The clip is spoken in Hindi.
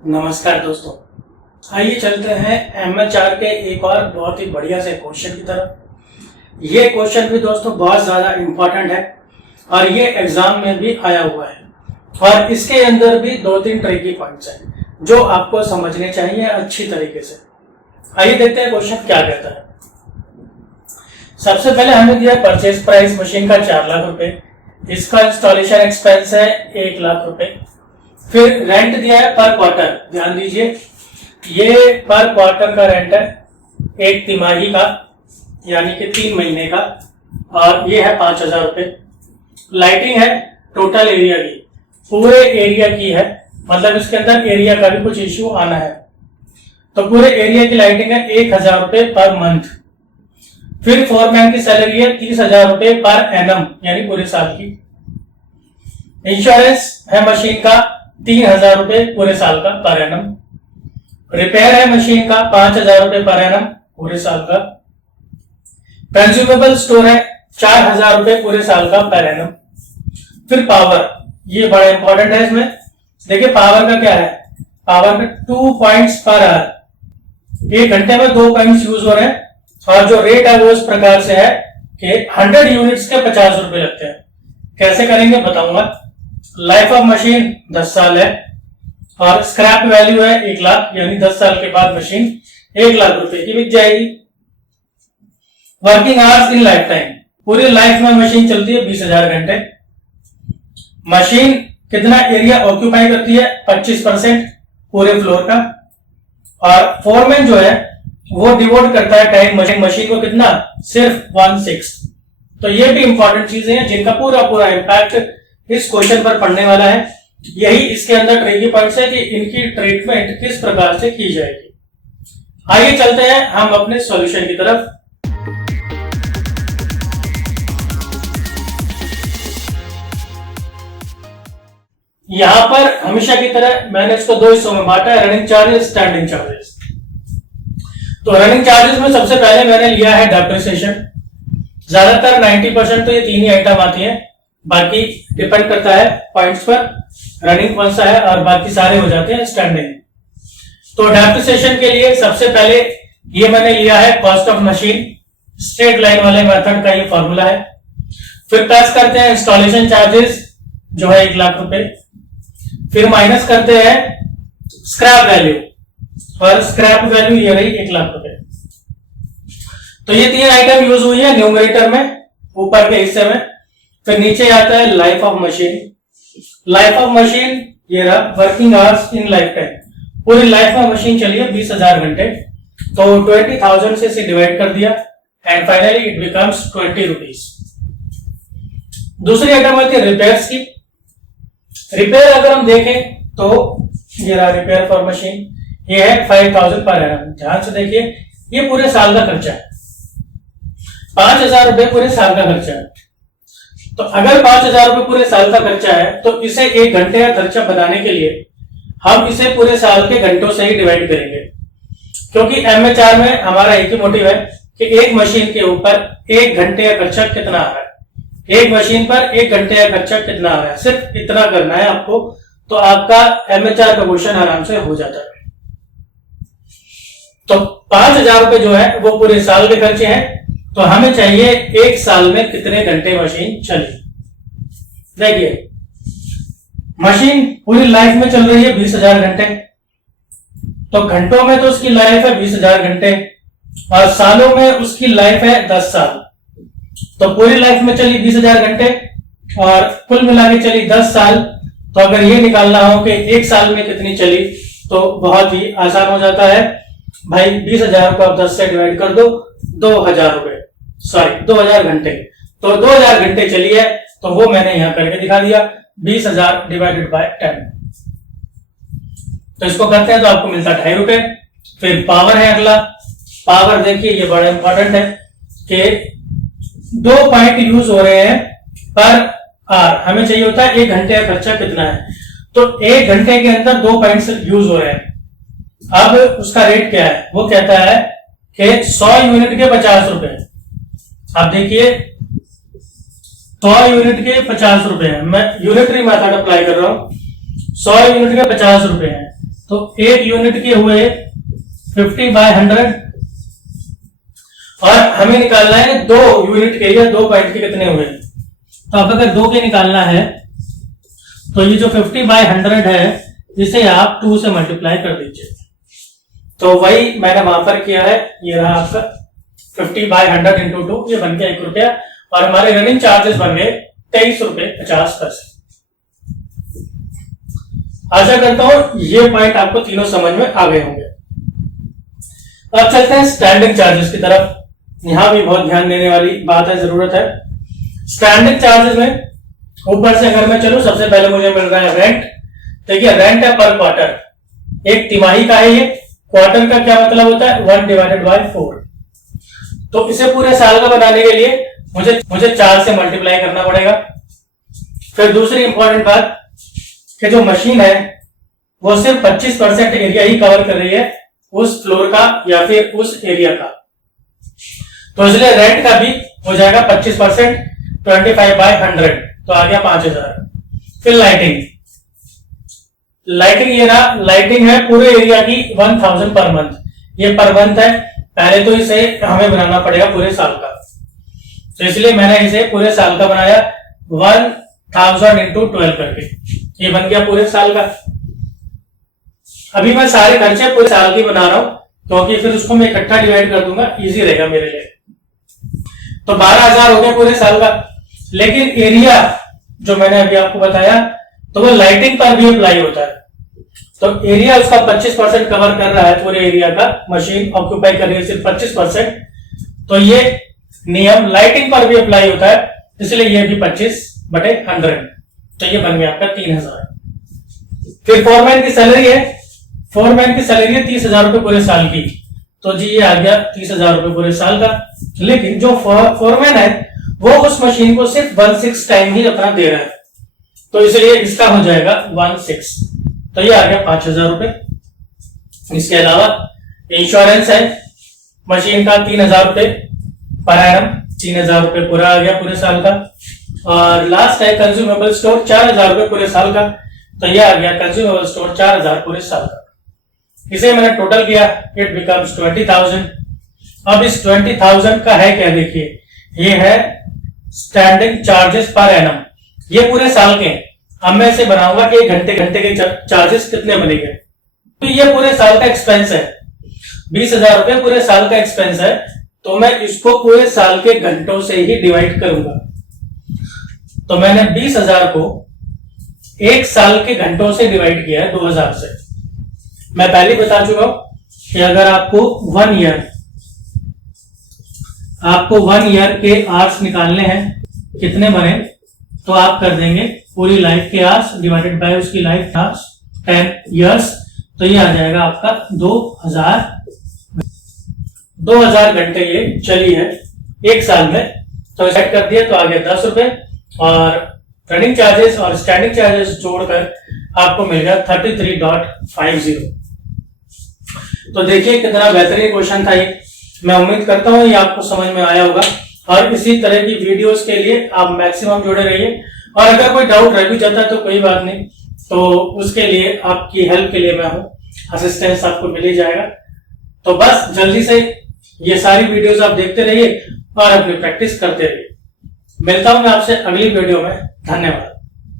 नमस्कार दोस्तों, आइए चलते हैं एमएचआर के एक और बहुत ही बढ़िया से क्वेश्चन की तरफ। ये क्वेश्चन भी दोस्तों बहुत ज़्यादा इम्पोर्टेंट है और ये एग्जाम में भी आया हुआ है और इसके अंदर भी 2-3 ट्रिकी पॉइंट्स हैं जो आपको समझने चाहिए अच्छी तरीके से। आइए देखते हैं क्वेश्चन क्या कहता है। सबसे पहले हमें दिया परचेज प्राइस मशीन का 4 लाख रुपए, इसका इंस्टॉलेशन एक्सपेंस है 1 लाख रुपए। फिर रेंट दिया है पर क्वार्टर, ध्यान दीजिए ये पर क्वार्टर का रेंट है, एक तिमाही का यानी कि 3 महीने का, और ये है 5,000 रुपए। लाइटिंग है टोटल एरिया की, पूरे एरिया की है, मतलब इसके अंदर एरिया का भी कुछ इश्यू आना है, तो पूरे एरिया की लाइटिंग है 1,000 रुपए पर मंथ। फिर फोरमैन की सैलरी है 30,000 रुपए पर एनम यानी पूरे साल की। इंश्योरेंस है मशीन का 3,000 रुपए पूरे साल का पर एनम। रिपेयर है मशीन का 5,000 रुपए पर एनम पूरे साल का। कंज्यूमेबल स्टोर है 4,000 रुपए पूरे साल का पर एनम। फिर पावर, ये बड़ा इंपॉर्टेंट है इसमें। देखिए पावर का क्या है, पावर का 2 पॉइंट्स पर आवर, 1 घंटे में 2 पॉइंट्स यूज हो रहे हैं और जो रेट है वो इस प्रकार से है कि 100 यूनिट्स के 50 रुपए लगते हैं। कैसे करेंगे बताऊंगा। लाइफ ऑफ मशीन 10 साल है और स्क्रैप वैल्यू है 1 लाख, यानी 10 साल के बाद मशीन 1 लाख रुपए की बिक जाएगी। Working hours in life time, पूरी लाइफ में मशीन चलती है 20,000 घंटे। मशीन कितना एरिया ऑक्यूपाई करती है 25% पूरे फ्लोर का। और फोरमैन जो है वो डिवोट करता है टाइम मशीन को कितना, सिर्फ 1/6। तो ये भी इंपॉर्टेंट चीजें हैं जिनका पूरा इम्पैक्ट इस क्वेश्चन पर पढ़ने वाला है। यही इसके अंदर ट्रिकी पॉइंट्स है कि इनकी ट्रीटमेंट किस प्रकार से की जाएगी। आइए चलते हैं हम अपने सॉल्यूशन की तरफ। यहां पर हमेशा की तरह मैंने इसको 2 हिस्सों में बांटा है, रनिंग चार्जेस, स्टैंडिंग चार्जेस। तो रनिंग चार्जेस में सबसे पहले मैंने लिया है डेप्रिसिएशन। ज्यादातर 90% तो ये 3 ही आइटम आती है, बाकी डिपेंड करता है पॉइंट्स पर रनिंग कौन सा है और बाकी सारे हो जाते हैं स्टैंडिंग। तो डेप्रिसिएशन के लिए सबसे पहले ये मैंने लिया है cost of machine, straight line वाले मेथड का ये फॉर्मूला है। फिर प्लस करते हैं इंस्टॉलेशन चार्जेस जो है 1 लाख रुपए। फिर माइनस करते हैं स्क्रैप वैल्यू, और स्क्रैप वैल्यू ये रही 1 लाख रुपए। तो ये 3 आइटम यूज हुई है न्यूमरेटर में, ऊपर के हिस्से में। फिर नीचे आता है life of machine. Life of machine ये रहा working hours in life time, पूरी लाइफ में मशीन चली है 20,000 घंटे, तो 20,000 से इसे डिवाइड कर दिया and finally it becomes 20 rupees. दूसरी आइटम आती है रिपेयर्स की। रिपेयर अगर हम देखें तो ये रहा रिपेयर फॉर मशीन, ये है 5,000 पर एनम। ध्यान से देखिए ये पूरे साल का खर्चा है, 5,000 रुपए पूरे साल का खर्चा है। तो अगर 5,000 रुपए पूरे साल का खर्चा है तो इसे 1 घंटे का खर्चा बनाने के लिए हम इसे पूरे साल के घंटों से ही डिवाइड करेंगे, क्योंकि एमएचआर में हमारा एक ही मोटिव है कि एक मशीन के ऊपर 1 घंटे का खर्चा कितना आ रहा है, एक मशीन पर 1 घंटे का खर्चा कितना आ रहा है, सिर्फ इतना करना है आपको, तो आपका एमएचआर का क्वेश्चन आराम से हो जाता है। तो 5,000 रुपए जो है वो पूरे साल के खर्चे हैं, तो हमें चाहिए 1 साल में कितने घंटे मशीन चली। देखिए मशीन पूरी लाइफ में चल रही है 20,000 घंटे, तो घंटों में तो उसकी लाइफ है 20,000 घंटे और सालों में उसकी लाइफ है 10 साल। तो पूरी लाइफ में चली 20,000 घंटे और कुल मिला के चली 10 साल। तो अगर ये निकालना हो कि 1 साल में कितनी चली तो बहुत ही आसान हो जाता है भाई। 20,000 को आप 10 से डिवाइड कर दो, 2,000 रुपए, सॉरी 2,000 घंटे, तो 2,000 घंटे चली है, तो वो मैंने यहां करके दिखा दिया 20,000 डिवाइडेड बाय 10। तो इसको करते हैं तो आपको मिलता है 2.5 रुपए। फिर पावर है अगला। पावर देखिए ये बड़ा इंपॉर्टेंट है कि 2 पॉइंट यूज हो रहे हैं पर आर, हमें चाहिए होता है 1 घंटे का खर्चा कितना है, तो 1 घंटे के अंदर 2 पॉइंट्स यूज हो रहे हैं। अब उसका रेट क्या है, वो कहता है कि 100 यूनिट के 50 रुपए। आप देखिए 100 यूनिट के 50 रुपए हैं, मैं यूनिटरी मेथड अप्लाई कर रहा हूं। 100 यूनिट के 50 रुपए हैं, तो एक यूनिट के हुए 50/100 और हमें निकालना है 2 यूनिट के या 2 पॉइंट के कितने हुए। तो अब अगर 2 के निकालना है तो ये जो 50/100 है इसे आप 2 से मल्टीप्लाई कर दीजिए। तो वही मैंने वहां पर किया है, ये रहा आपका 50/100 इंटू 2, ये बन गया 1 रुपया और हमारे रनिंग चार्जेस बन गए 23 रुपए 50 पैसे। आशा करता हूं ये पॉइंट आपको तीनों समझ में आ गए होंगे। अब चलते हैं स्टैंडिंग चार्जेस की तरफ। यहां भी बहुत ध्यान देने वाली बात है, जरूरत है। स्टैंडिंग चार्जेस में ऊपर से अगर मैं चलूं, सबसे पहले मुझे मिल रहा है रेंट। देखिए रेंट है पर क्वार्टर, एक तिमाही का है ये। क्वार्टर का क्या मतलब होता है 1/4। तो इसे पूरे साल का बनाने के लिए मुझे 4 से मल्टीप्लाई करना पड़ेगा। फिर दूसरी इंपॉर्टेंट बात कि जो मशीन है वो सिर्फ 25% एरिया ही कवर कर रही है उस फ्लोर का या फिर उस एरिया का, तो इसलिए रेंट का भी हो जाएगा 25%, 25/100, तो आ गया 5000। फिर लाइटिंग ये रहा, लाइटिंग है पूरे एरिया की 1000 पर मंथ। ये पर मंथ है, पहले तो इसे हमें बनाना पड़ेगा पूरे साल का, तो इसलिए मैंने इसे पूरे साल का बनाया 1000 इंटू 12 करके, ये बन गया पूरे साल का। अभी मैं सारे खर्चे पूरे साल की बना रहा हूं क्योंकि फिर उसको मैं इकट्ठा डिवाइड कर दूंगा, इजी रहेगा मेरे लिए। तो 12000 हो गया पूरे साल का। लेकिन एरिया जो मैंने अभी आपको बताया तो वो लाइटिंग पर भी अप्लाई होता है, तो एरिया उसका 25% कवर कर रहा है पूरे एरिया का, मशीन ऑक्यूपाई कर रही है सिर्फ 25%, तो ये नियम लाइटिंग पर भी अप्लाई होता है, इसलिए ये भी 25/100, तो ये बन गया आपका 3000। फिर फोरमैन की सैलरी है, फोरमैन की सैलरी है 30,000 रुपए पूरे साल की, तो जी ये आ गया 30,000 रुपए पूरे साल का। लेकिन जो फोरमैन है वो उस मशीन को सिर्फ 16 टाइम ही अपना दे रहा है, तो इसलिए इसका हो जाएगा 16, तो ये आ गया 5000 रुपए। इसके अलावा इंश्योरेंस है मशीन का 3000 रुपए पर एनम, 3000 रुपए पूरा आ गया पूरे साल का। और लास्ट है कंज्यूमेबल स्टोर 4000 रुपए पूरे साल का, तो ये आ गया कंज्यूमेबल स्टोर 4000 पूरे साल का। इसे मैंने टोटल किया, इट बिकम्स 20,000। अब इस 20,000 का है क्या, देखिए ये है स्टैंडिंग चार्जेस पर एनम, ये पूरे साल के। अब मैं इसे बनाऊंगा कि घंटे के चार्जेस कितने बनेंगे। तो ये पूरे साल का एक्सपेंस है, 20,000 रुपए पूरे साल का एक्सपेंस है, तो मैं इसको पूरे साल के घंटों से ही डिवाइड करूंगा। तो मैंने 20,000 को एक साल के घंटों से डिवाइड किया है 2000 से। मैं पहले बता चुका हूं कि अगर आपको 1 ईयर के आवर्स निकालने हैं कितने बने, तो आप कर देंगे पूरी लाइफ के आवर्स डिवाइडेड बाय उसकी लाइफ आवर्स 10 इयर्स, तो ये आ जाएगा आपका 2000 घंटे ये चली है एक साल में। तो सेट कर दिया तो आ गया 10 रुपए, और रनिंग चार्जेस और स्टैंडिंग चार्जेस जोड़कर आपको मिल गया 33.50। तो देखिए कितना बेहतरीन क्वेश्चन था ये। मैं उम्मीद करता हूं ये आपको समझ में आया होगा, और इसी तरह की वीडियोस के लिए आप मैक्सिमम जुड़े रहिए। और अगर कोई डाउट रह भी जाता है तो कोई बात नहीं, तो उसके लिए आपकी हेल्प के लिए मैं हूं, असिस्टेंस आपको मिल ही जाएगा। तो बस जल्दी से ये सारी वीडियोस आप देखते रहिए और अपनी प्रैक्टिस करते रहिए। मिलता हूं मैं आपसे अगली वीडियो में। धन्यवाद।